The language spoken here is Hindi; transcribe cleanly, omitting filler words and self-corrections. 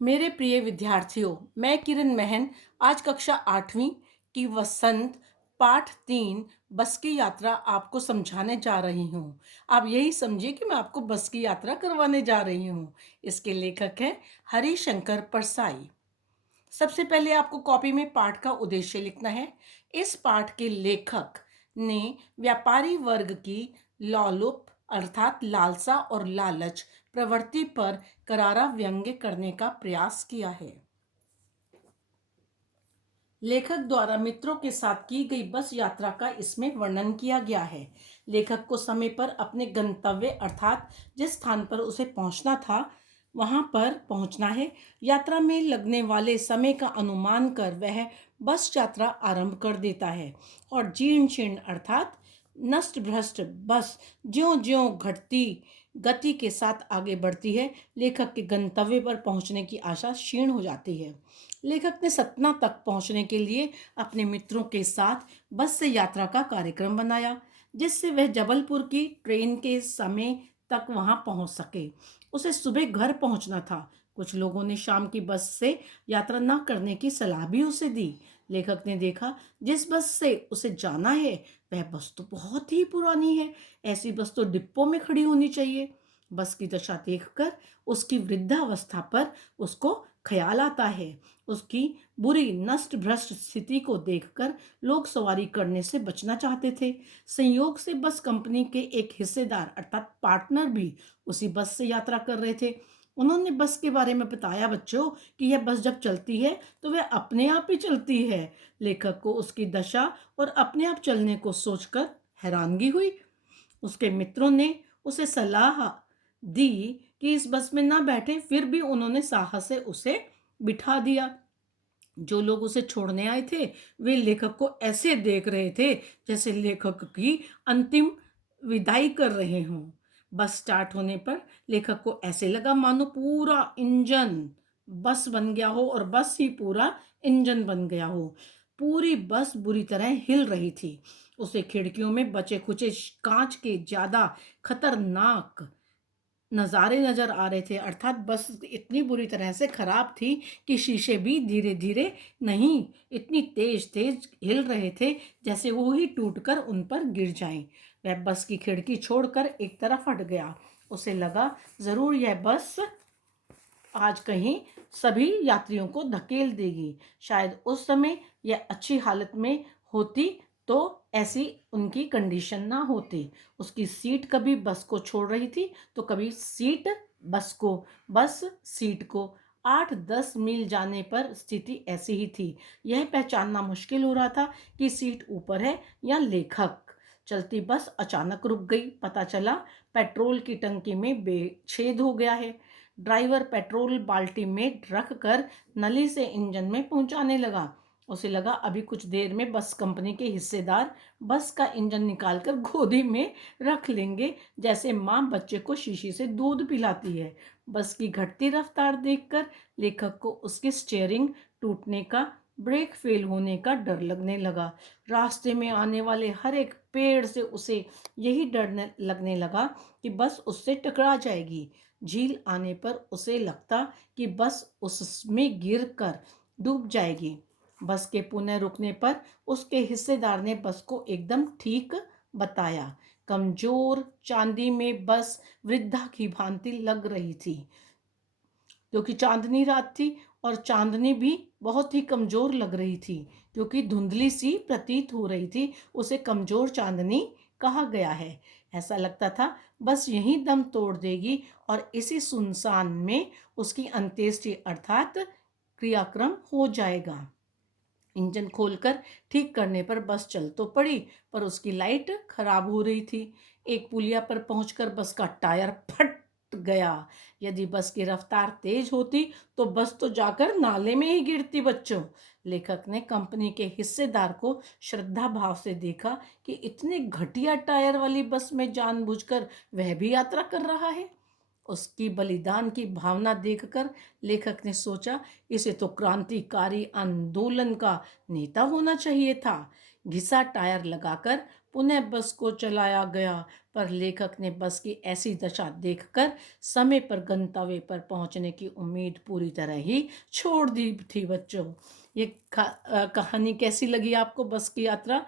मेरे प्रिय विद्यार्थियों, मैं किरण महन आज कक्षा 8वीं की वसंत पाठ 3 बस की यात्रा आपको समझाने जा रही हूँ। आप यही समझिए कि मैं आपको बस की यात्रा करवाने जा रही हूँ। इसके लेखक हैं हरिशंकर परसाई। सबसे पहले आपको कॉपी में पाठ का उद्देश्य लिखना है। इस पाठ के लेखक ने व्यापारी वर्ग की लोलुप अर्थात लालसा और लालच प्रवृत्ति पर करारा व्यंग्य करने का प्रयास किया है। लेखक द्वारा मित्रों के साथ की गई बस यात्रा का इसमें वर्णन किया गया है। लेखक को समय पर अपने गंतव्य अर्थात जिस स्थान पर उसे पहुंचना था वहां पर पहुंचना है। यात्रा में लगने वाले समय का अनुमान कर वह बस यात्रा आरंभ कर देता है और जीर्ण शीर्ण अर्थात नष्ट भ्रष्ट बस ज्यों ज्यों घटती गति के साथ आगे बढ़ती है, लेखक के गंतव्य पर पहुंचने की आशा क्षीण हो जाती है। लेखक ने सतना तक पहुंचने के लिए अपने मित्रों के साथ बस से यात्रा का कार्यक्रम बनाया, जिससे वह जबलपुर की ट्रेन के समय तक वहां पहुंच सके। उसे सुबह घर पहुंचना था। कुछ लोगों ने शाम की बस से यात्रा न करने की सलाह भी उसे दी। लेखक ने देखा जिस बस से उसे जाना है वह बस तो बहुत ही पुरानी है। ऐसी बस तो डिब्बों में खड़ी होनी चाहिए। बस की दशा देखकर उसकी वृद्धावस्था पर उसको ख्याल आता है। उसकी बुरी नष्ट भ्रष्ट स्थिति को देखकर लोग सवारी करने से बचना चाहते थे। संयोग से बस कंपनी के एक हिस्सेदार अर्थात पार्टनर भी उसी बस से यात्रा कर रहे थे। उन्होंने बस के बारे में बताया बच्चों कि यह बस जब चलती है तो वह अपने आप ही चलती है। लेखक को उसकी दशा और अपने आप चलने को सोचकर हैरानगी हुई। उसके मित्रों ने उसे सलाह दी कि इस बस में ना बैठे, फिर भी उन्होंने साहस से उसे बिठा दिया। जो लोग उसे छोड़ने आए थे वे लेखक को ऐसे देख रहे थे जैसे लेखक की अंतिम विदाई कर रहे हों। बस स्टार्ट होने पर लेखक को ऐसे लगा मानो पूरा इंजन बस बन गया हो और बस ही पूरा इंजन बन गया हो। पूरी बस बुरी तरह हिल रही थी। उसे खिड़कियों में बचे खुचे कांच के ज्यादा खतरनाक नज़ारे नज़र आ रहे थे, अर्थात बस इतनी बुरी तरह से खराब थी कि शीशे भी धीरे धीरे नहीं, इतनी तेज तेज हिल रहे थे जैसे वो ही टूटकर उन पर गिर जाएं। वह बस की खिड़की छोड़कर एक तरफ हट गया। उसे लगा जरूर यह बस आज कहीं सभी यात्रियों को धकेल देगी। शायद उस समय यह अच्छी हालत में होती तो ऐसी उनकी कंडीशन ना होती। उसकी सीट कभी बस को छोड़ रही थी तो कभी सीट बस सीट को 8-10 मील जाने पर स्थिति ऐसी ही थी। यह पहचानना मुश्किल हो रहा था कि सीट ऊपर है या लेखक। चलती बस अचानक रुक गई। पता चला पेट्रोल की टंकी में बेछेद हो गया है। ड्राइवर पेट्रोल बाल्टी में रख कर नली से इंजन में पहुंचाने लगा। उसे लगा अभी कुछ देर में बस कंपनी के हिस्सेदार बस का इंजन निकालकर गोदी में रख लेंगे, जैसे माँ बच्चे को शीशी से दूध पिलाती है। बस की घटती रफ्तार देखकर लेखक को उसकी स्टीयरिंग टूटने का, ब्रेक फेल होने का डर लगने लगा। रास्ते में आने वाले हर एक पेड़ से उसे यही डर लगने लगा कि बस उससे टकरा जाएगी। झील आने पर उसे लगता कि बस उसमें गिरकर डूब जाएगी। बस के पुनः रुकने पर उसके हिस्सेदार ने बस को एकदम ठीक बताया। कमजोर चांदी में बस वृद्धा की भांति लग रही थी, क्योंकि चांदनी रात थी और चांदनी भी बहुत ही कमजोर लग रही थी, क्योंकि धुंधली सी प्रतीत हो रही थी। उसे कमजोर चांदनी कहा गया है। ऐसा लगता था बस यहीं दम तोड़ देगी और इसी सुनसान में उसकी अंत्येष्टि अर्थात क्रियाक्रम हो जाएगा। इंजन खोलकर ठीक करने पर बस चल तो पड़ी, पर उसकी लाइट खराब हो रही थी। एक पुलिया पर पहुंचकर बस का टायर फट गया। यदि बस की रफ्तार तेज होती तो बस तो जाकर नाले में ही गिरती बच्चों। लेखक ने कंपनी के हिस्सेदार को श्रद्धा भाव से देखा कि इतने घटिया टायर वाली बस में जानबूझकर वह भी यात्रा कर रहा है। उसकी बलिदान की भावना देखकर लेखक ने सोचा इसे तो क्रांतिकारी आंदोलन का नेता होना चाहिए था। घिसा टायर लगाकर पुनः बस को चलाया गया, पर लेखक ने बस की ऐसी दशा देखकर समय पर गंतव्य पर पहुंचने की उम्मीद पूरी तरह ही छोड़ दी थी बच्चों। ये कहानी कैसी लगी आपको, बस की यात्रा?